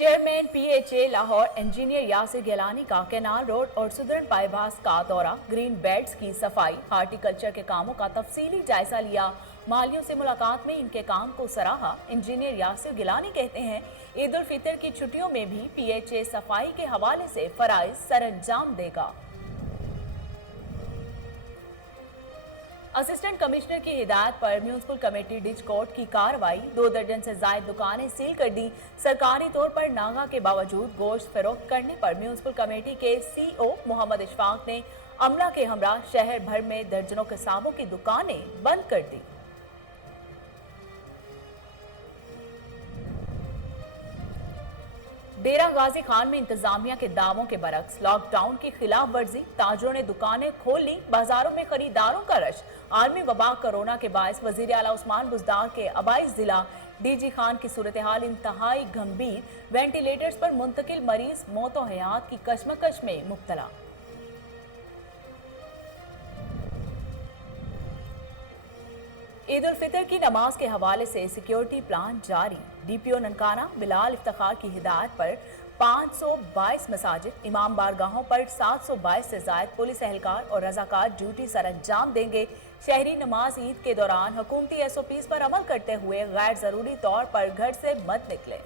Chairman PHA Lahore engineer Yasir Gilani का canal road और सुदर्न bypass का दौरा, ग्रीन बेल्ट्स की सफाई, हार्टिकल्चर के कामों का तफसीली जायजा लिया। मालियों से मुलाकात में इनके काम को सराहा। इंजीनियर यासिर गिलानी कहते हैं, ईद उल फितर की छुट्टियों में भी PHA सफाई के हवाले से फराइज सरअंजाम देगा। असिस्टेंट कमिश्नर की हिदायत पर म्यूनिसिपल कमेटी डिच कोर्ट की कार्रवाई, 2 दर्जन से ज्यादा दुकानें सील कर दी। सरकारी तौर पर नागा के बावजूद गोश्त फरोख्त करने पर म्यूनिसिपल कमेटी के CEO मोहम्मद इशफाक ने अमला के हमरा शहर भर में दर्जनों किसाबों की दुकानें बंद कर दी। डेरा गाजी खान में इंतजामिया के दावों के बरक्स लॉकडाउन की खिलाफ वर्जी, ताजरों ने दुकानें खोल ली, बाजारों में खरीदारों का रश। आलमी वबा कोरोना के बायस वजीर आला उस्मान बुज़दार के अबाइस जिला DG खान की सूरत हाल इंतहाई गंभीर, वेंटिलेटर्स पर मुंतकिल मरीज मौत और हयात की कशमकश में मुब्तला। ईद उल फितर की नमाज के हवाले से सिक्योरिटी प्लान जारी। DPO ननकाना बिलाल इफ्तिखार की हिदायत पर 522 मसाजिद, इमाम बारगाहों पर 722 से ज्यादा पुलिस एहलकार और रजाकार ड्यूटी सरअंजाम देंगे। शहरी नमाज ईद के दौरान हुकूमती SOPs पर अमल करते हुए गैर जरूरी तौर पर घर से मत निकले।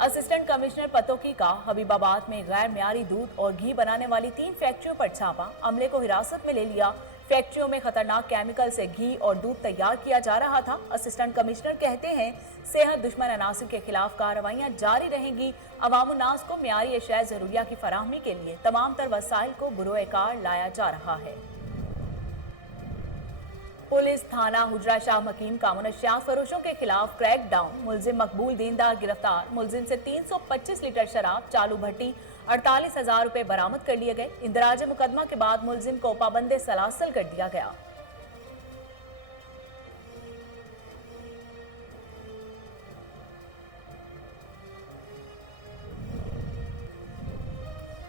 असिस्टेंट कमिश्नर पतोकी का हबीबाबाद में गैर मियारी दूध और घी बनाने वाली 3 फैक्ट्रियों पर छापा, अमले को हिरासत में ले लिया। फैक्ट्रियों में खतरनाक केमिकल से घी और दूध तैयार किया जा रहा था। असिस्टेंट कमिश्नर कहते हैं, सेहत दुश्मन अनासिर के खिलाफ कार्रवाइयां जारी रहेंगी। अवामुन्नास को मियारी अशिया जरूरिया की फराहमी के लिए तमाम तर वसाइल को बुरोए कार लाया जा रहा है। पुलिस थाना हुजरा शाह मकीम का मुनशियात फरोशों के खिलाफ क्रैक डाउन, मुलजिम मकबूल दीनदार गिरफ्तार। मुलजिम से 325 लीटर शराब, चालू भट्टी, 48,000 रुपए बरामद कर लिए गए। इंदराज मुकदमा के बाद मुलजिम को पाबंदे सलासल कर दिया गया।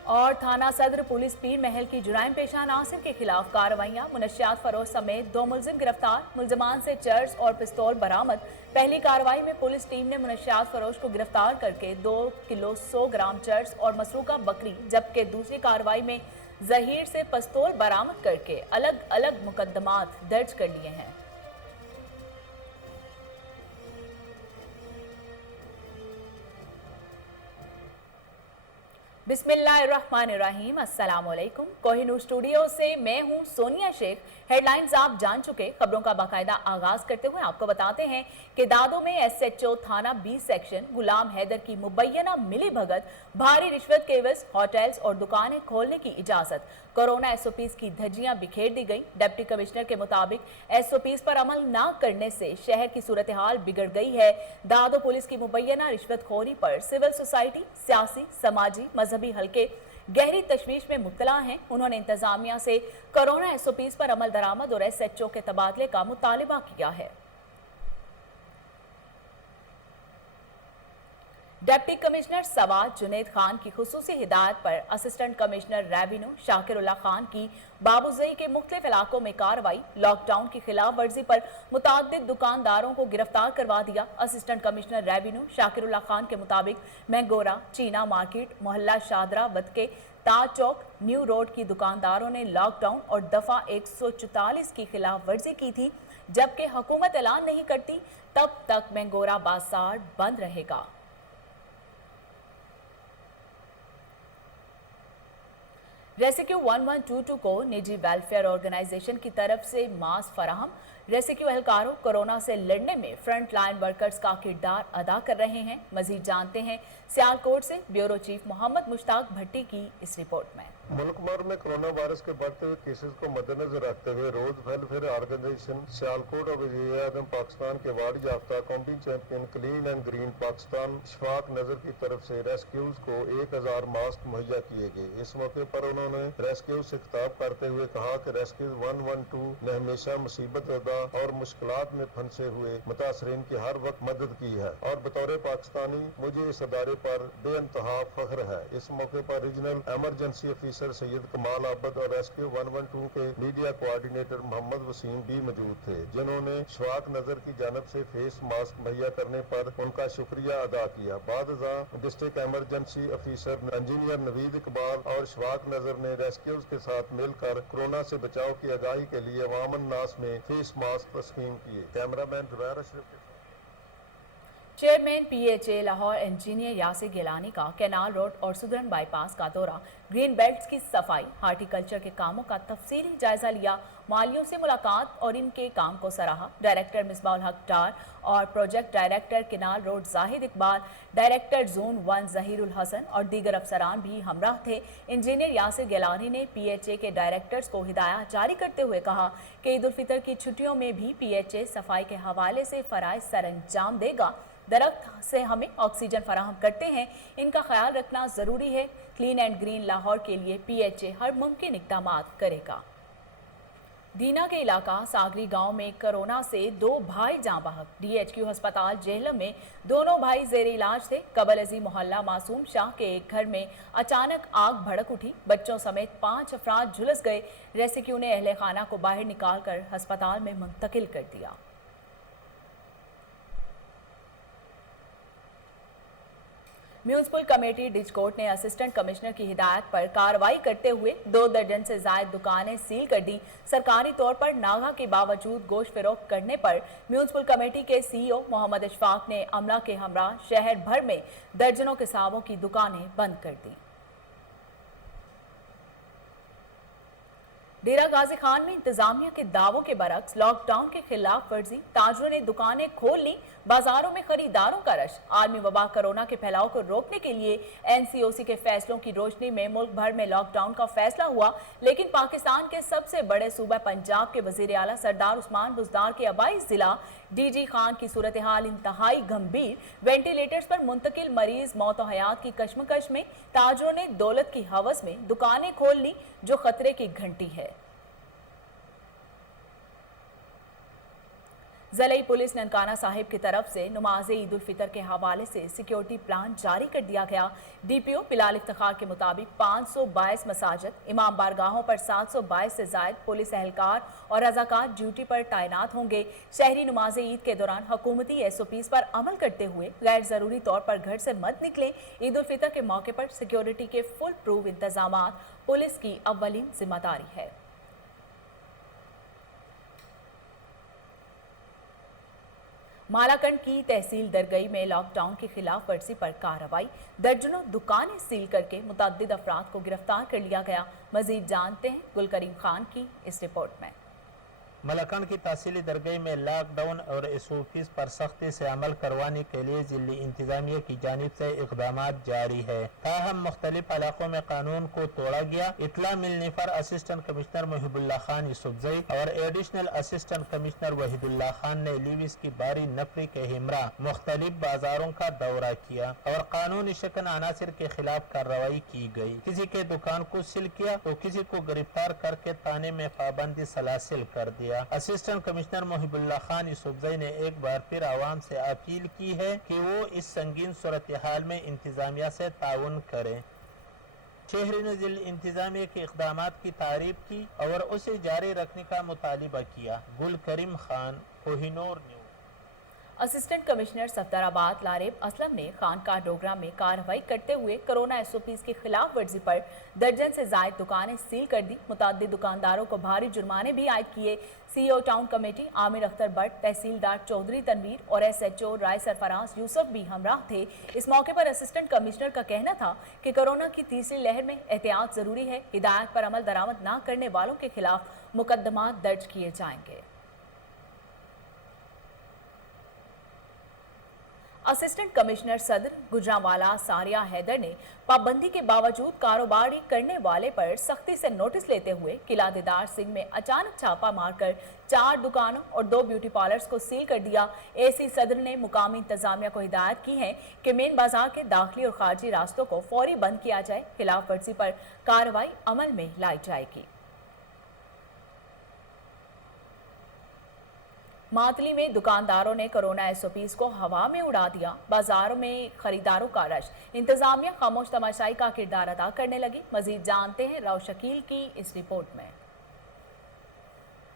और थाना सदर पुलिस पीर महल की जुराइम पेशा नासिर के खिलाफ कार्रवाइयां, मुनशियात फरोश समेत 2 मुलजिम गिरफ्तार। मुलजमान से चर्च और पिस्तौल बरामद। पहली कार्रवाई में पुलिस टीम ने मुनशियात फरोश को गिरफ्तार करके 2 किलो 100 ग्राम चर्च और मसरूका बकरी, जबकि दूसरी कार्रवाई में जहीर से पिस्तौल बरामद करके अलग अलग मुकदमात दर्ज कर लिए हैं। बिस्मिल्लाहिर्रहमानिर्रहीम, अस्सलाम वालेकुम। कोहिनूर स्टूडियो से मैं हूं सोनिया शेख। हेडलाइंस आप जान चुके। खबरों का बाकायदा आगाज करते हुए आपको बताते हैं कि दादो में SHO थाना B सेक्शन गुलाम हैदर की मुबैना मिली भगत, भारी रिश्वत के एवज होटल्स और दुकानें खोलने की इजाजत। कोरोना SOPs की धज्जियां बिखेर दी गई। डिप्टी कमिश्नर के मुताबिक SOPs पर अमल न करने से शहर की सूरत हाल बिगड़ गई है। दादो पुलिस की मुबैना रिश्वतखोरी पर सिविल सोसाइटी, सियासी, समाजी, मजहबी हल्के गहरी तशवीश में मुब्तला हैं। उन्होंने इंतजामिया से कोरोना SOPs पर अमल दरामद और SHO के तबादले का मुतालिबा किया है। डिप्टी कमिश्नर सवात जुनैद खान की खुसूसी हिदायत पर असिस्टेंट कमिश्नर रेवेन्यू शाकिरुल्लाह खान की बाबूजई के मुख्तलिफ इलाकों में कार्रवाई। लॉकडाउन की खिलाफ वर्जी पर मुताद्दिद दुकानदारों को गिरफ्तार करवा दिया। असिस्टेंट कमिश्नर रेवेन्यू शाकिरुल्लाह खान के मुताबिक मैंगोरा, चीना मार्केट, मोहल्ला शादरा, बदके, ताज चौक, न्यू रोड की दुकानदारों ने लॉकडाउन और दफा 144 की खिलाफ वर्जी की थी। जबकि हुकूमत ऐलान नहीं करती तब तक मैंगोरा बाजार बंद रहेगा। रेस्क्यू 1122 को निजी वेलफेयर ऑर्गेनाइजेशन की तरफ से मास्क फराहम। रेस्क्यू एहलकारों कोरोना से लड़ने में फ्रंट लाइन वर्कर्स का किरदार अदा कर रहे हैं। मजीद जानते हैं सियालकोट से ब्यूरो चीफ मोहम्मद मुश्ताक भट्टी की इस रिपोर्ट में। मुल्क भर में कोरोना वायरस के बढ़ते हुए केसेस को मद्देनजर रखते हुए रोज वेलफेयर ऑर्गेनाइजेशन सियालकोट और वज़ीर आज़म पाकिस्तान के अवार्ड याफ्ता county champion clean and green Pakistan Ishfaq Nazar की तरफ से रेस्क्यूज को 1000 मास्क मुहैया किए गए। इस मौके पर उन्होंने रेस्क्यूज से खिताब करते हुए कहा कि रेस्क्यूज 112 ने हमेशा मुसीबत شدہ اور مشکلات میں پھنسے ہوئے متاثرین کی ہر وقت مدد کی ہے اور بطور پاکستانی مجھے اس ادارے پر بے انتہا فخر ہے۔ اس موقع پر ریجنل ایمرجنسی آفیسر سید کمال عابد اور ریسکیو 112 کے میڈیا کوآرڈینیٹر محمد وسیم بھی موجود تھے، جنہوں نے شفاق نظر کی جانب سے فیس ماسک مہیا کرنے پر ان کا شکریہ ادا کیا۔ بعد ازاں ڈسٹرکٹ ایمرجنسی آفیسر انجینئر نوید اقبال اور شفاق نظر نے ریسکیوز کے ساتھ مل کر کورونا سے بچاؤ کی آگاہی کے لیے عوام الناس میں فیس ماسک تقسیم کیے۔ کیمرہ مین زبیر اشرف کے ساتھ chairman P H A Lahore engineer Yasir Gilani کا کینال روڈ اور سدرن بائی پاس کا دورہ، گرین بیلٹس کی صفائی، ہارٹی کلچر کے کاموں کا تفصیلی جائزہ لیا، مالیوں سے ملاقات اور ان کے کام کو سراہا۔ ڈائریکٹر مصباح الحق ڈار اور پروجیکٹ ڈائریکٹر کینال روڈ زاہد اقبال، ڈائریکٹر زون 1 ظہیر الحسن اور دیگر افسران بھی ہمراہ تھے۔ انجینئر یاسر گیلانی نے پی ایچ اے کے ڈائریکٹرز کو ہدایات جاری کرتے ہوئے کہا کہ عید الفطر کی چھٹیوں میں بھی پی ایچ اے صفائی کے حوالے سے فرائض سر انجام دے گا۔ درخت سے ہمیں آکسیجن فراہم کرتے ہیں، ان کا خیال رکھنا ضروری ہے۔ کلین اینڈ گرین لاہور کے لیے پی ایچ اے ہر ممکن اقدامات کرے گا۔ دینا کے علاقہ ساگری گاؤں میں کرونا سے 2 بھائی جاں بحق، ڈی ایچ کیو ہسپتال جہلم میں دونوں بھائی زیر علاج تھے۔ قبل ازیں محلہ معصوم شاہ کے ایک گھر میں اچانک آگ بھڑک اٹھی، بچوں سمیت 5 افراد جھلس گئے۔ ریسکیو نے اہل خانہ کو باہر نکال کر ہسپتال میں منتقل کر دیا۔ میونسپل کمیٹی ڈچ کورٹ نے اسسٹنٹ کمشنر کی ہدایت پر کارروائی کرتے ہوئے 2 درجن سے زائد دکانیں سیل کر دی۔ سرکاری طور پر ناغہ کے باوجود گوشت فروخت کرنے پر میونسپل کمیٹی کے سی ای او محمد اشفاق نے عملہ کے ہمراہ شہر بھر میں درجنوں کسابوں کی دکانیں بند کر دیں۔ ڈیرہ غازی خان میں انتظامیہ کے دعووں کے برعکس لاک ڈاؤن کے خلاف ورزی، تاجروں نے دکانیں کھول لیں، بازاروں میں خریداروں کا رش۔ عالمی وبا کرونا کے پھیلاؤ کو روکنے کے لیے این سی او سی کے فیصلوں کی روشنی میں ملک بھر میں لاک ڈاؤن کا فیصلہ ہوا، لیکن پاکستان کے سب سے بڑے صوبہ پنجاب کے وزیر اعلیٰ سردار عثمان بزدار کے آبائی ضلع ڈی جی خان کی صورتحال انتہائی گمبھیر۔ وینٹیلیٹرز پر منتقل مریض موت و حیات کی کشمکش میں تاجروں نے دولت کی ہوس میں دکانیں کھول لی، جو خطرے کی گھنٹی ہے۔ ضلعی پولیس ننکانہ صاحب کی طرف سے نماز عید الفطر کے حوالے سے سیکیورٹی پلان جاری کر دیا گیا۔ ڈی پی او بلال افتخار کے مطابق 522 مساجد، امام بارگاہوں پر 722 سے زائد پولیس اہلکار اور رضاکار ڈیوٹی پر تعینات ہوں گے۔ شہری نماز عید کے دوران حکومتی ایس او پیز پر عمل کرتے ہوئے غیر ضروری طور پر گھر سے مت نکلیں۔ عید الفطر کے موقع پر سیکیورٹی کے فل پروف انتظامات پولیس کی اولین ذمہ داری ہے۔ مالاکنڈ کی تحصیل درگئی میں لاک ڈاؤن کی خلاف ورزی پر کارروائی، درجنوں دکانیں سیل کر کے متعدد افراد کو گرفتار کر لیا گیا۔ مزید جانتے ہیں گل کریم خان کی اس رپورٹ میں۔ ملاکنڈ کی تحصیلی درگئی میں لاک ڈاؤن اور ایس او پیز پر سختی سے عمل کروانے کے لیے ضلعی انتظامیہ کی جانب سے اقدامات جاری ہے، تاہم مختلف علاقوں میں قانون کو توڑا گیا۔ اطلاع ملنے پر اسسٹنٹ کمشنر محب اللہ خان یوسفزئی اور ایڈیشنل اسسٹنٹ کمشنر وحید اللہ خان نے لیویز کی باری نفری کے ہمراہ مختلف بازاروں کا دورہ کیا اور قانونی شکن عناصر کے خلاف کارروائی کی گئی۔ کسی کے دکان کو سیل کیا تو کسی کو گرفتار کر کے تانے میں پابندی سلاسل کر دیا۔ اسسٹنٹ کمشنر محب اللہ خان یوسفزئی نے ایک بار پھر عوام سے اپیل کی ہے کہ وہ اس سنگین صورتحال میں انتظامیہ سے تعاون کریں۔ شہری نے ضلع انتظامیہ کے اقدامات کی تعریف کی اور اسے جاری رکھنے کا مطالبہ کیا۔ گل کریم Khan, Koh Noor news. Assistant commissioner Safdar آباد لاریب اسلم نے خانقاہ ڈوگرہ میں کارروائی کرتے ہوئے کرونا ایس او پیز کی خلاف ورزی پر درجن سے زائد دکانیں سیل کر دی، متعدد دکانداروں کو بھاری جرمانے بھی عائد کیے۔ C E O town committee Amir Akhtar Butt, تحصیلدار چودھری تنویر اور ایس ایچ او رائے سرفراز یوسف بھی ہمراہ تھے۔ اس موقع پر اسسٹنٹ کمشنر کا کہنا تھا کہ کرونا کی تیسری لہر میں احتیاط ضروری ہے، ہدایات پر عمل درآمد نہ کرنے والوں کے خلاف مقدمات درج کیے جائیں گے۔ اسسٹنٹ کمشنر صدر گجرانوالہ ساریہ حیدر نے پابندی کے باوجود کاروباری کرنے والے پر سختی سے نوٹس لیتے ہوئے قلعہ دیدار سنگھ میں اچانک چھاپا مار کر 4 دکانوں اور 2 بیوٹی پارلرز کو سیل کر دیا۔ اے سی صدر نے مقامی انتظامیہ کو ہدایت کی ہے کہ مین بازار کے داخلی اور خارجی راستوں کو فوری بند کیا جائے، خلاف ورزی پر کارروائی عمل میں لائی جائے گی۔ मातली में दुकानदारों ने कोरोना एसओपीज को हवा में उड़ा दिया। बाजारों में खरीदारों का रश। इंतजामिया खामोश तमाशाई का किरदार अदा करने लगी। मजीद जानते हैं राव शकील की इस रिपोर्ट में।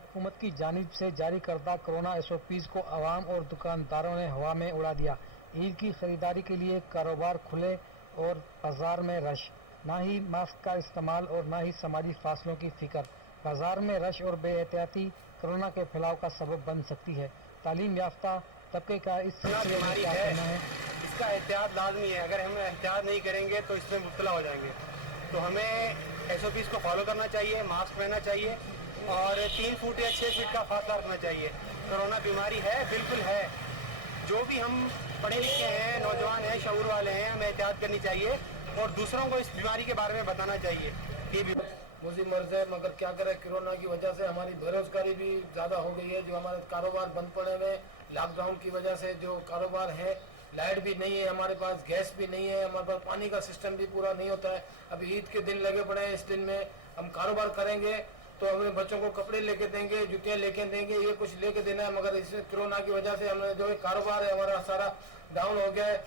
हुकूमत की जानिब से जारी करदा कोरोना एसओपीज को आवाम और दुकानदारों ने हवा में उड़ा दिया। ईद की खरीदारी के लिए कारोबार खुले और बाजार में रश। ना ही मास्क का इस्तेमाल और ना ही समाजी फासलों की फिक्र। बाजार में रश और बेएहतियाती कोरोना के फैलाव का सबब बन सकती है। तालीम याफ्ता तबके का इस सिलसिले में क्या कहना है? इसका एहतियात लाजमी है। अगर हम एहतियात नहीं करेंगे तो इसमें मुब्तला हो जाएंगे। तो हमें एसओपीज को फॉलो करना चाहिए, मास्क पहनना चाहिए और 3 फुट या 6 फीट का फासला रखना चाहिए। कोरोना बीमारी है, बिल्कुल है। जो भी हम पढ़े लिखे हैं, नौजवान हैं, शऊर वाले हैं, हमें एहतियात करनी चाहिए और दूसरों को इस बीमारी के बारे में बताना चाहिए कि मुझे मर्ज है, मगर क्या करें, कोरोना की वजह से हमारी बेरोजगारी भी ज़्यादा हो गई है। जो हमारे कारोबार बंद पड़े हुए, लॉकडाउन की वजह से जो कारोबार है, लाइट भी नहीं है हमारे पास, गैस भी नहीं है हमारे पास, पानी का सिस्टम भी पूरा नहीं होता है। अभी ईद के दिन लगे पड़े हैं। इस दिन में हम कारोबार करेंगे तो अपने बच्चों को कपड़े लेके देंगे, जूतियाँ लेके देंगे, ये कुछ लेके देना है। मगर इस कोरोना की वजह से हमें जो है कारोबार है हमारा सारा डाउन हो गया है।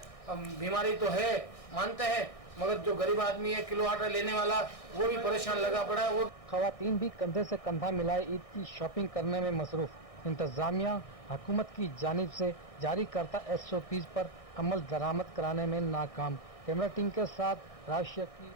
बीमारी तो है, मानते हैं, मगर जो गरीब आदमी है, किलो आटा लेने वाला, वो भी परेशान लगा पड़ा है। वो खवातीन भी कंधे से कंधा मिलाए ईद की शॉपिंग करने में मसरूफ। इंतजामिया हुकूमत की जानिब से जारी करता एसओपीज पर अमल दरामद कराने में नाकाम। कैमरा टीम के साथ राशिया की।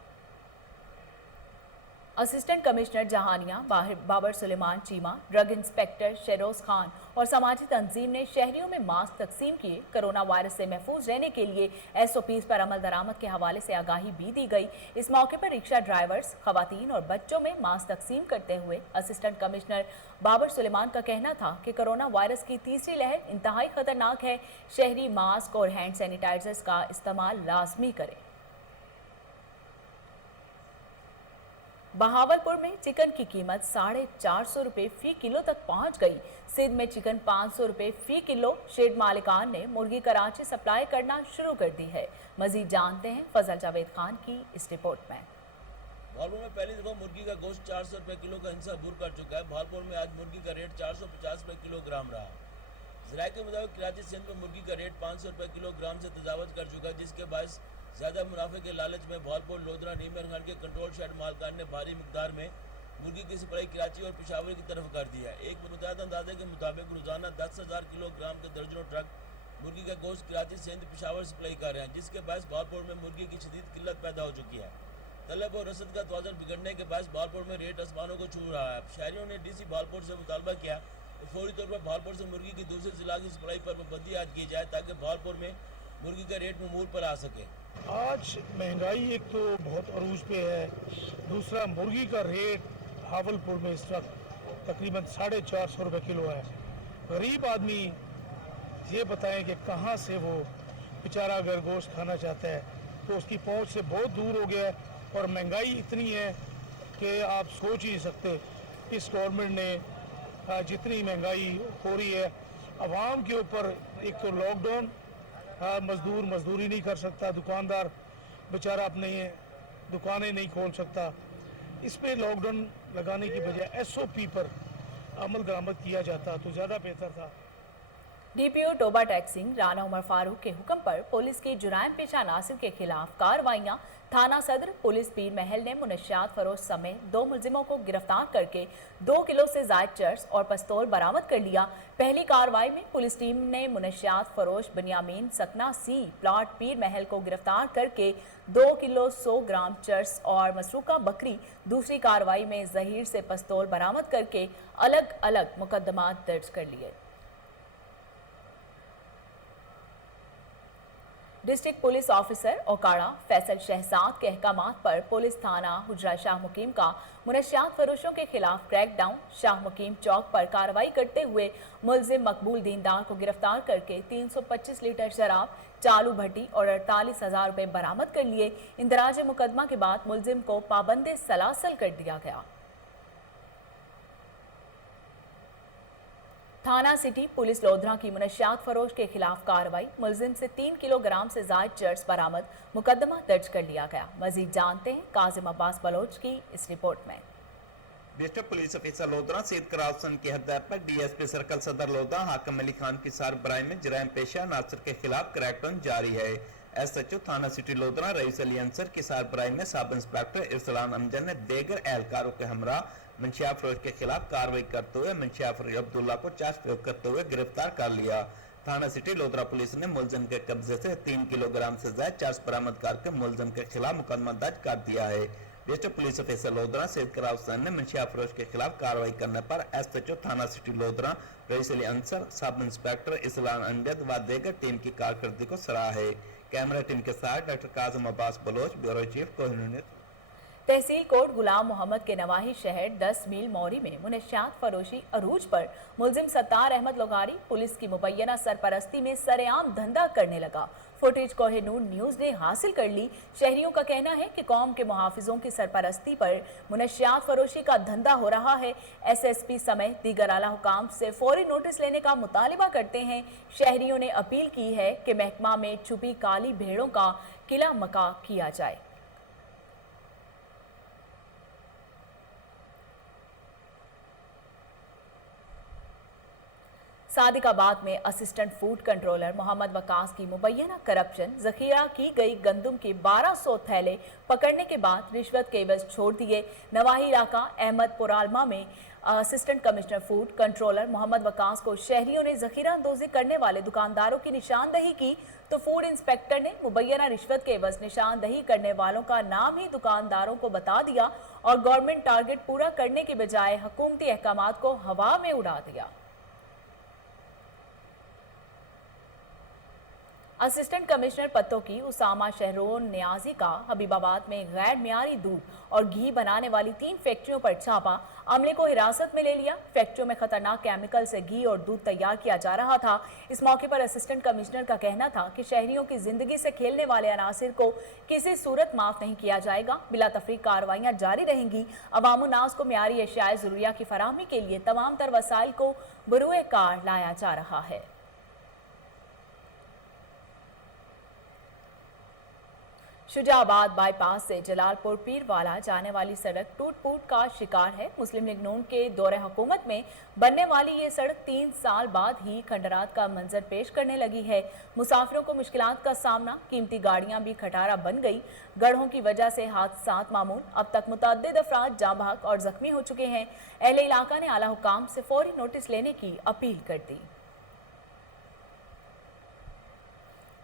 Assistant commissioner Jahania Babar Suleman Cheema, drug inspector Sheroz Khan और समाजी तंजीम ने शहरियों में मास्क तकसीम किए। कोरोना वायरस से महफूज रहने के लिए एसओपीज पर अमल दरामद के हवाले से आगाही भी दी गई। इस मौके पर रिक्शा ड्राइवर्स, खवातीन और बच्चों में मास्क तकसीम करते हुए असिस्टेंट कमिश्नर बाबर सुलेमान का कहना था कि कोरोना वायरस की तीसरी लहर इंतहाई खतरनाक है। शहरी मास्क और हैंड सैनिटाइजर्स का इस्तेमाल लाजमी करें। बहावलपुर में चिकन की कीमत 450 रुपये फी किलो तक पहुंच गई। सिंध में चिकन 500 रुपये फी किलो। शेड मालिकान ने मुर्गी कराची सप्लाई करना शुरू कर दी है। मजीद जानते हैं फजल जावेद खान की इस रिपोर्ट में। भालपुर में पहली दफा मुर्गी का गोश्त 400 रुपये किलो का हिस्सा अबूर कर चुका है। भालपुर में आज मुर्गी का रेट 450 रुपये किलोग्राम रहा। ज़राए के मुताबिक कराची सिंध में मुर्गी का रेट 500 रुपये किलोग्राम से तजावज़ कर चुका है, जिसके बायस ज़्यादा मुनाफे के लालच में भालपुर, लोधरा, नीमर खान के कंट्रोल शेड मालकान ने भारी मिकदार में मुर्गी की सप्लाई कराची और पेशावर की तरफ कर दिया है। एक मुतहदा अंदाजे के मुताबिक रोजाना 10,000 किलोग्राम के दर्जनों ट्रक मुर्गी का गोश्त कराची, सिंध, पेशावर सप्लाई कर रहे हैं, जिसके बायस भालपुर में मुर्गी की शदीद किल्लत पैदा हो चुकी है। तलब और रसद का तवाज़ुन बिगड़ने के बायस भालपुर में रेट आसमानों को छू रहा है। शहरियों ने डीसी भालपुर से मुतालबा किया कि फौरी तौर पर भालपुर से मुर्गी की दूसरे जिला की सप्लाई पर पाबंदी आयद की जाए ताकि भालपुर में मुर्गी का रेट ममूल पर आ सके। आज महंगाई एक तो बहुत अरूज पे है, दूसरा मुर्गी का रेट भावलपुर में इस वक्त तकरीबन 450 रुपये किलो है। गरीब आदमी ये बताएं कि कहाँ से वो बेचारा अगर गोश्त खाना चाहता है तो उसकी पहुँच से बहुत दूर हो गया है और महंगाई इतनी है कि आप सोच ही नहीं सकते। इस गवर्नमेंट ने जितनी महंगाई हो रही है आवाम के ऊपर, एक तो लॉकडाउन, मजदूर मजदूरी नहीं कर सकता, दुकानदार बेचारा अपने दुकानें नहीं खोल सकता। इस पे लॉकडाउन लगाने की बजाय एसओपी पर अमल दरामद किया जाता तो ज़्यादा बेहतर था। डीपीओ टोबा टैक्सिंग राना उमर फारूक के हुक्म पर पुलिस की जुराइम पेशा नासिर के खिलाफ कार्रवाइयां। थाना सदर पुलिस पीर महल ने मुनशियात फरोश समेत 2 मुलजिमों को गिरफ्तार करके 2 किलो से जायद चर्स और पिस्तौल बरामद कर लिया। पहली कार्रवाई में पुलिस टीम ने मुनशियात फरोश बनियामीन सकना सी प्लाट पीर महल को गिरफ्तार करके 2 किलो 100 ग्राम चर्स और मसरूका बकरी। दूसरी कार्रवाई में जहीर से पिस्तौल बरामद करके अलग अलग मुकदमात दर्ज कर लिए। District police officer Okara Faisal Shahzad के अहकामात पर पुलिस थाना हुजरा शाह मुकीम का मुनशियात फरोशों के खिलाफ क्रैकडाउन। शाह मुकीम चौक पर कार्रवाई करते हुए मुलजिम मकबूल दीनदार को गिरफ्तार करके 325 लीटर शराब, चालू भट्टी और 48,000 रुपये बरामद कर लिए। इंदराज मुकदमा के बाद मुलजिम को पाबंदे सलासल कर दिया गया। थाना सिटी पुलिस लोधरा की मुनशियात फरोश के खिलाफ कार्रवाई। मुलजिम से 3 किलोग्राम से जायद चर्स बरामद, मुकदमा दर्ज कर लिया गया। मजीद जानते हैं काजिम अब्बास बलोच की इस रिपोर्ट में। District police officer Lodhran Saeed Qarar Hussain की हदायत पर डीएसपी सर्कल सदर लोधरा हाकिम अली खान की सरबराही में जराइम पेशा नासिर के खिलाफ क्रैकडाउन जारी है। एसएचओ थाना सिटी लोधरा रईस अली अंसर की सरबराही में सब इंस्पेक्टर इरसलान अमजद ने देगर एहलकारों के हमरा मंशिया फरोश के खिलाफ कार्रवाई करते हुए मंशिया फरोश अब्दुल्ला को चार्ज प्रयोग करते हुए गिरफ्तार कर लिया। थाना सिटी लोधरा पुलिस ने मुलजिम के कब्जे से 3 किलोग्राम से ज्यादा चर्स बरामद करके मुलजिम के खिलाफ मुकदमा दर्ज कर दिया है। District police officer Lodhran Saeed Qarar Hussain ने मंशिया फरोश के खिलाफ कार्रवाई करने पर एसएचओ थाना city lodhra rice Ali Ansar, sub inspector इरसलान Amjad व देगर टीम की कारकर्दगी को सराहा है। कैमरा टीम के साथ doctor Kazim Abbas Baloch, bureau chief, Kohinoor news. तहसील कोट गुलाम मोहम्मद के नवाही शहर 10 मील मौरी में मुनशियात फरोशी अरूज पर मुलजिम सत्तार अहमद लोगारी पुलिस की मुबैना सरपरस्ती में सरेआम धंधा करने लगा। फुटेज कोहिनूर न्यूज़ ने हासिल कर ली। शहरियों का कहना है कि कौम के मुहाफिजों की सरपरस्ती पर मुनशियात फरोशी का धंधा हो रहा है। एसएसपी समेत दीगर आला हुकाम से फौरी नोटिस लेने का मुतालिबा करते हैं। शहरियों ने अपील की है कि महकमा में छुपी काली भेड़ों का किला मका किया जाए। सादिकाबाद में assistant food controller Muhammad Waqas की मुबैना करप्शन, जखीरा की गई गंदम के 1200 थैले पकड़ने के बाद रिश्वत के एवज छोड़ दिए। नवाही इलाका अहमदपुर आलमा में assistant commissioner food controller Muhammad Waqas को शहरियों ने जखीरा अंदोजी करने वाले दुकानदारों की निशानदही की तो फूड इंस्पेक्टर ने मुबैना रिश्वत के एवज निशानदही करने वालों का नाम ही दुकानदारों को बता दिया और गवर्नमेंट टारगेट पूरा करने के बजाय हुकूमती अहकामात को हवा में उड़ा दिया। असिस्टेंट कमिश्नर पत्तों की उसामा शहरोन नियाजी का हबीबाबाद में गैर मियारी दूध और घी बनाने वाली 3 फैक्ट्रियों पर छापा, अमले को हिरासत में ले लिया। फैक्ट्रियों में खतरनाक केमिकल से घी और दूध तैयार किया जा रहा था। इस मौके पर असिस्टेंट कमिश्नर का कहना था कि शहरियों की जिंदगी से खेलने वाले अनासिर को किसी सूरत माफ नहीं किया जाएगा। बिला तफरीक कार्रवाइयां जारी रहेंगी। अवामुन्नास को मियारी एशियाई ज़रूरिया की फराहमी के लिए तमाम तर वसाइल को बरूए कार लाया जा रहा है। शुजाबाद बाईपास से जलालपुर पीरवाला जाने वाली सड़क टूट-फूट का शिकार है। मुस्लिम लीग नून के दौरे हुकूमत में बनने वाली ये सड़क 3 साल बाद ही खंडरात का मंजर पेश करने लगी है। मुसाफिरों को मुश्किलात का सामना, कीमती गाड़ियां भी खटारा बन गई। गढ़ों की वजह से हादसात मामूल। अब तक मुतअद्दिद अफराद जाँ बहक और जख्मी हो चुके हैं। अहले इलाका ने आला हुकाम से फौरी नोटिस लेने की अपील कर दी।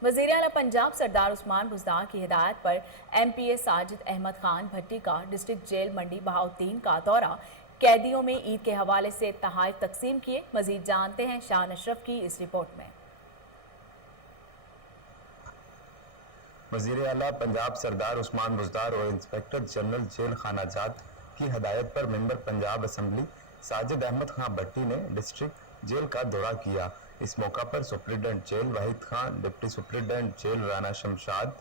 वज़ीर आला पंजाब सरदार उस्मान बुज़दार की हिदायत पर एमपीए साजिद अहमद खान भट्टी का डिस्ट्रिक्ट जेल मंडी बहाउद्दीन का दौरा, कैदियों में ईद के हवाले से तहाइफ तकसीम किए। मजीद जानते हैं शान अशरफ की इस रिपोर्ट में। वज़ीर आला पंजाब सरदार उस्मान बुज़दार और इंस्पेक्टर जनरल जेल खानाजात की हदायत पर मेंबर पंजाब असम्बली साजिद अहमद खान भट्टी ने डिस्ट्रिक्ट जेल का दौरा किया। इस मौका पर superintendent jail Wahid Khan, deputy superintendent jail Rana Shamshad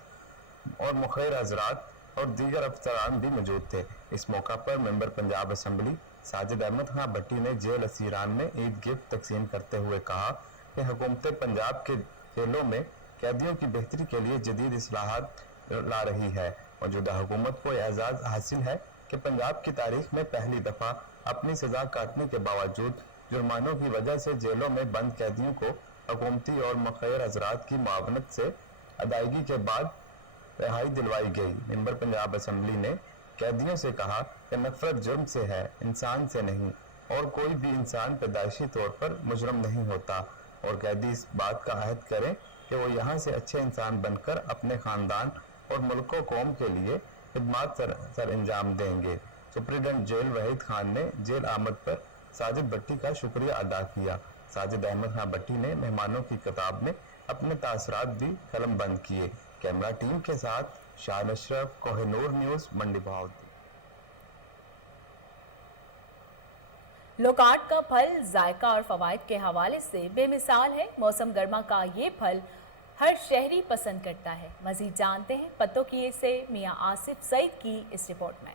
और मुखैर हजरात और दीगर अफसरान भी मौजूद थे। इस मौका पर मेंबर पंजाब असम्बली साजिद अहमद खान भट्टी ने जेल असीरान में ईद गिफ्ट तकसीम करते हुए कहा कि हुकूमत पंजाब के जेलों में कैदियों की बेहतरी के लिए जदीद इस्लाहात ला रही है। मौजूदा हुकूमत को एजाज़ हासिल है कि पंजाब की तारीख में पहली दफ़ा अपनी सज़ा काटने के बावजूद जुर्मानों की वजह से जेलों में बंद कैदियों को हुकूमती और मुखैर हजरात की मुआवनत से अदायगी के बाद रिहाई दिलवाई गई। मेंबर पंजाब असम्बली ने कैदियों से कहा कि नफरत जुर्म से है, इंसान से नहीं, और कोई भी इंसान पैदाइशी तौर पर मुजरम नहीं होता, और कैदी इस बात का अहद करें कि वो यहाँ से अच्छे इंसान बनकर अपने ख़ानदान और मुल्क व कौम के लिए खिदमात सर अंजाम देंगे। सुप्रिटेंडेंट जेल वहीद खान ने जेल आमद पर साजिद भट्टी का शुक्रिया अदा किया। साजिद अहमद खान भट्टी ने मेहमानों की किताब में अपने तासरात भी कलम बंद किए। कैमरा टीम के साथ शान अशरफ, कोहिनूर न्यूज़, मंडी बहाउद्दीन। लोकाट का फल जायका और फवाइद के हवाले से बेमिसाल है। मौसम गर्मा का ये फल हर शहरी पसंद करता है। मजीद जानते हैं पत्तों की से मियां आसिफ सईद की इस रिपोर्ट में।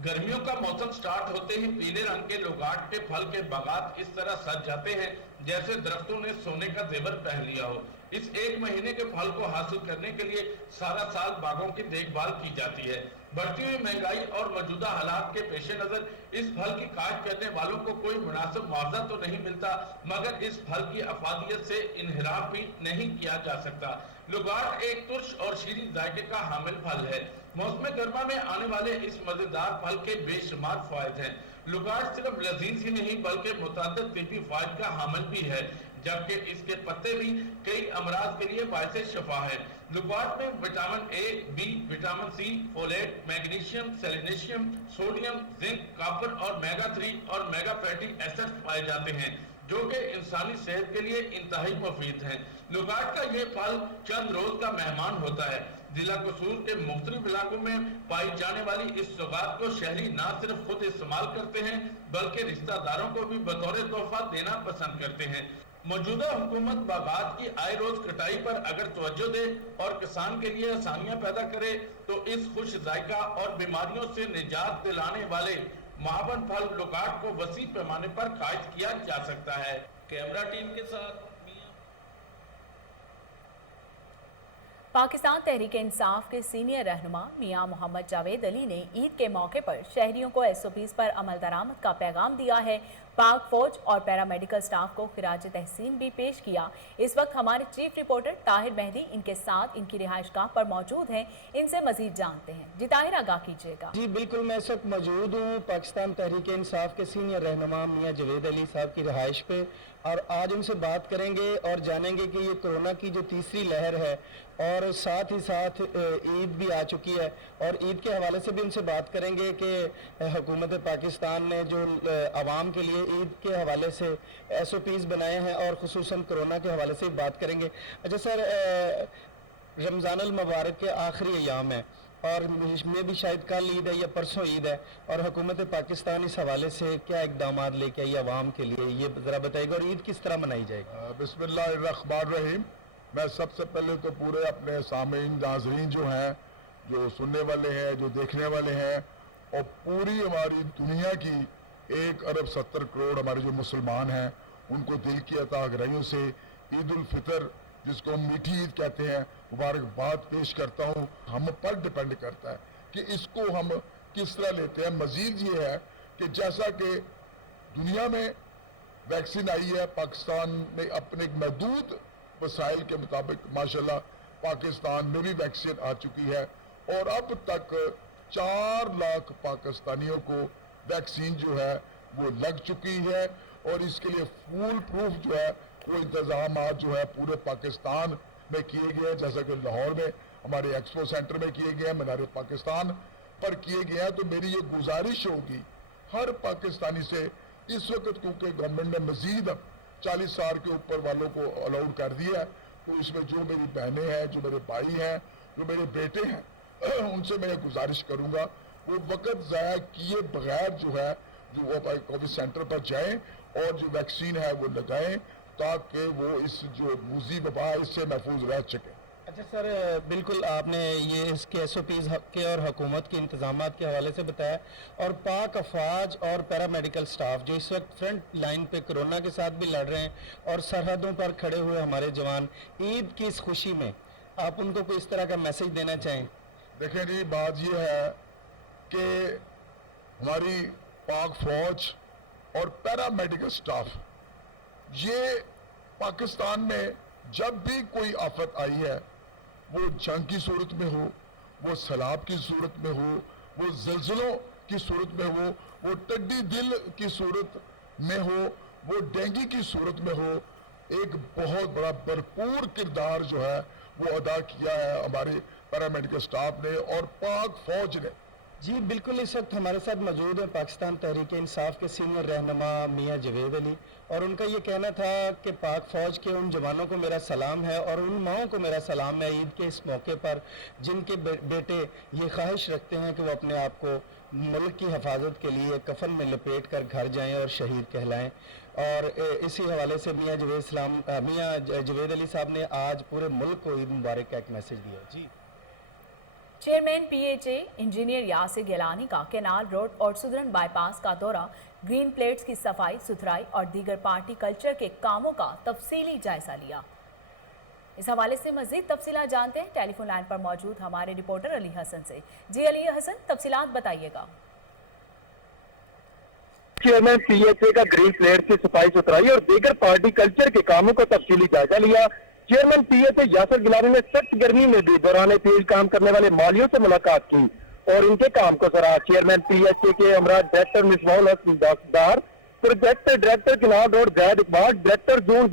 गर्मियों का मौसम स्टार्ट होते ही पीले रंग के लोगाट के फल के बागात इस तरह सज जाते हैं जैसे दरख्तों ने सोने का जेवर पहन लिया हो। इस एक महीने के फल को हासिल करने के लिए सारा साल बागों की देखभाल की जाती है। बढ़ती हुई महंगाई और मौजूदा हालात के पेश नजर इस फल की काश्त करने वालों को कोई मुनासिब मुआवजा तो नहीं मिलता, मगर इस फल की अफादियत से इनहिराफ भी नहीं किया जा सकता। लुगाट एक तुर्श और शीरी जायके का हामिल फल है। मौसम गर्मा में आने वाले इस मजेदार फल के बेशुमार फायदे हैं। लुगाट सिर्फ लजीज ही नहीं बल्कि मुतअद्दिद तिब्बी फायदे का हामिल भी है, जबकि इसके पत्ते भी कई अमराज के लिए बायसे शफा है। लुगाट में vitamin A, B, vitamin C, folate, magnesium, selenium, sodium, zinc, copper और मेगा 3 और मेगा फैटी एसिड्स पाए जाते हैं, जो कि इंसानी सेहत के लिए इंतहाई मुफीद हैं। लुगाट का ये फल चंद रोज का मेहमान होता है। जिला कसूर के मुख्तलिफ इलाकों में पाई जाने वाली इस सौगात को शहरी न सिर्फ खुद इस्तेमाल करते हैं बल्कि रिश्तेदारों को भी बतौर तोहफा देना पसंद करते हैं। मौजूदा हुकूमत बागात की आए रोज कटाई पर अगर तवज्जो दे और किसान के लिए आसानियां पैदा करे तो इस खुश जायका और बीमारियों से निजात दिलाने वाले मावन फल लुगाट को वसी पैमाने पर काश्त किया जा सकता है। कैमरा टीम के साथ पाकिस्तान तहरीक इंसाफ के सीनियर रहनुमा मियां मोहम्मद जावेद अली ने ईद के मौके पर शहरियों को SOPs पर अमल दरामद का पैगाम दिया है। पाक फौज और पैरामेडिकल स्टाफ को खिराज तहसीन भी पेश किया। इस वक्त हमारे चीफ रिपोर्टर ताहिर मेहदी इनके साथ इनकी रिहाइशगाह पर मौजूद हैं। इनसे मजीद जानते हैं। जी ताहिर, आगाह कीजिएगा। जी बिल्कुल, मैं इस वक्त मौजूद हूँ पाकिस्तान तहरीक इंसाफ के सीनियर रहनुमा मियां जावेद अली साहब की रिहाइश पे, और आज उनसे बात करेंगे और जानेंगे कि ये कोरोना की जो तीसरी लहर है और साथ ही साथ ईद भी आ चुकी है, और ईद के हवाले से भी उनसे बात करेंगे कि हुकूमत पाकिस्तान ने जो आवाम के लिए ईद के हवाले से SOPs बनाए हैं और खुसूसन कोरोना के हवाले से बात करेंगे। अच्छा सर, रमज़ान अल मुबारक के आखिरी अयाम है और में भी शायद कल ईद है या परसों ईद है, और हुकूमत पाकिस्तान इस हवाले से क्या इकदाम लेके आई आवाम के लिए, ये ज़रा बताइएगा, और ईद किस तरह मनाई जाएगी? बिस्मिल्लाहिर्रहमानिर्रहीम। मैं सबसे पहले तो पूरे अपने सामीन नाज़रीन जो हैं, जो सुनने वाले हैं, जो देखने वाले हैं, और पूरी हमारी दुनिया की 1 अरब 70 करोड़ हमारे जो मुसलमान हैं, उनको दिल की अता गहराइयों से ईद उल फितर, जिसको हम मीठी ईद कहते हैं, मुबारकबाद पेश करता हूँ। हम पर डिपेंड करता है कि इसको हम किस तरह लेते हैं। मजीद ये है कि जैसा कि दुनिया में वैक्सीन आई है, पाकिस्तान में अपने महदूद वसाइल के मुताबिक माशाल्लाह पाकिस्तान में भी वैक्सीन आ चुकी है, और अब तक 4 लाख पाकिस्तानियों को वैक्सीन जो है वो लग चुकी है, और इसके लिए फुल प्रूफ जो है वो इंतजाम जो है पूरे पाकिस्तान में किए गए हैं, जैसा कि लाहौर में हमारे एक्सपो सेंटर में किए गए हैं, मीनार पाकिस्तान पर किए गए हैं। तो मेरी ये गुजारिश होगी हर पाकिस्तानी से इस वक्त, क्योंकि गवर्नमेंट ने मजीद 40 साल के ऊपर वालों को अलाउड कर दिया है, तो इसमें जो मेरी बहनें हैं, जो मेरे भाई हैं, जो मेरे बेटे हैं, उनसे मैं गुजारिश करूंगा वो वक्त ज़ाया किए बगैर जो है जो वो कोविड सेंटर पर जाएं और जो वैक्सीन है वो लगाएं, ताकि वो इस जो मूजी वबा इससे महफूज रह सके। अच्छा सर, बिल्कुल आपने ये इसके SOPs के और हुकूमत के इंतजामात के हवाले से बताया, और पाक अफवाज और पैरामेडिकल स्टाफ जो इस वक्त फ्रंट लाइन पे कोरोना के साथ भी लड़ रहे हैं और सरहदों पर खड़े हुए हमारे जवान, ईद की इस खुशी में आप उनको कोई इस तरह का मैसेज देना चाहें? देखें जी, बात ये है कि हमारी पाक फौज और पैरामेडिकल स्टाफ, ये पाकिस्तान में जब भी कोई आफत आई है, वो जंग की सूरत में हो, वो सैलाब की सूरत में हो, वो ज़लज़लों की सूरत में हो, वो टिड्डी दिल की सूरत में हो, वो डेंगू की सूरत में हो, एक बहुत बड़ा भरपूर किरदार जो है वो अदा किया है हमारे पैरामेडिकल स्टाफ ने और पाक फौज ने। जी बिल्कुल, इस वक्त हमारे साथ मौजूद है पाकिस्तान तहरीक इंसाफ के सीनियर रहनुमा मियां जावेद अली, और उनका ये कहना था कि पाक फ़ौज के उन जवानों को मेरा सलाम है और उन माओं को मेरा सलाम है ईद के इस मौके पर, जिनके बेटे ये ख्वाहिश रखते हैं कि वो अपने आप को मुल्क की हिफाजत के लिए कफन में लपेट कर घर जाएँ और शहीद कहलाएँ। और इसी हवाले से मियां जावेद अली साहब ने आज पूरे मुल्क को ईद मुबारक का एक मैसेज दिया। जी, chairman PHA engineer Yasir Gilani का केनाल रोड और सुदरन बाईपास का दौरा, ग्रीन प्लेट्स की सफाई सुथराई और दीगर पार्टी कल्चर के कामों का तफसीली जायजा लिया। इस हवाले से मजीद तफसीलात जानते हैं टेलीफोन लाइन पर मौजूद हमारे रिपोर्टर अली हसन से। जी अली हसन, तफसीलात बताइएगा। चेयरमैन पीएचए का ग्रीन प्लेट की सफाई सुथराई और दीगर पार्टी कल्चर के कामों को तफसीली जायजा लिया। चेयरमैन पीएचए यासर गिलानी ने सख्त गर्मी में भी दौरान तेज काम करने वाले मालियों से मुलाकात की और इनके काम को सराहा। चेयरमैन पीएचए के अमरा डायरेक्टर मिसबाहुल हसन दासदार, project director canal road Zaid Iqbal, director zone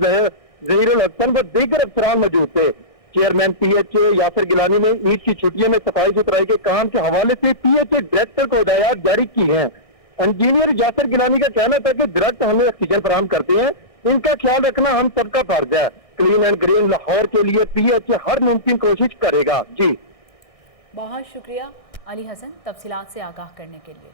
Zaheerul Hassan व दीगर अफसरान मौजूद थे। चेयरमैन पीएचए यासर गिलानी ने ईद की छुट्टियों में सफाई सुथराई के काम के हवाले से पीएचए डायरेक्टर को हिदायत जारी की है। इंजीनियर यासर गिलानी का कहना था कि दरख्त हमें ऑक्सीजन फराहम करते हैं, इनका ख्याल रखना हम सबका फर्ज है। क्लीन एंड ग्रीन लाहौर के लिए पीएचए हर मुमकिन कोशिश करेगा। जी बहुत शुक्रिया अली हसन तफसीलात से आगाह करने के लिए।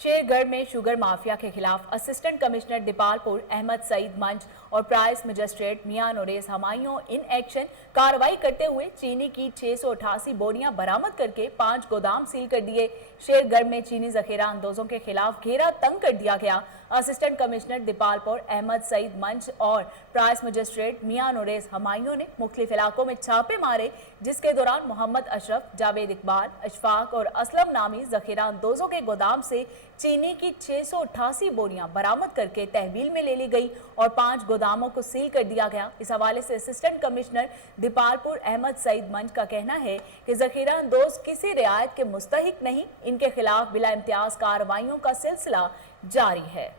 शेरगढ़ में शुगर माफिया के खिलाफ असिस्टेंट कमिश्नर दीपालपुर अहमद सईद मंच और प्राइस मजिस्ट्रेट मियां नोरेस हमायूं इन एक्शन कार्रवाई करते हुए चीनी की 688 बोरियां बरामद करके 5 गोदाम सील कर दिए। शेरगढ़ में चीनी जखीरा अंदोजों के खिलाफ घेरा तंग कर दिया गया। असिस्टेंट कमिश्नर दीपालपुर अहमद सईद मंच और प्राइस मजिस्ट्रेट मियां नोरेस हमायूं ने मुख्तलिफ इलाकों में छापे मारे, जिसके दौरान मोहम्मद अशरफ, जावेद इकबाल, अशफाक और असलम नामी जखीरा अंदोजों के गोदाम से चीनी की 688 बोरियां बरामद करके तहवील में ले ली गई और 5 गोदामों को सील कर दिया गया। इस हवाले से असिस्टेंट कमिश्नर दीपालपुर अहमद सईद मंच का कहना है कि जखीरा अंदोज किसी रियायत के मुस्तहिक नहीं, इनके खिलाफ बिला इम्तियाज कार्रवाइयों का सिलसिला जारी है।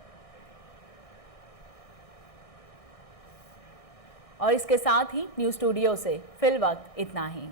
और इसके साथ ही न्यूज़ स्टूडियो से फिल वक्त इतना ही।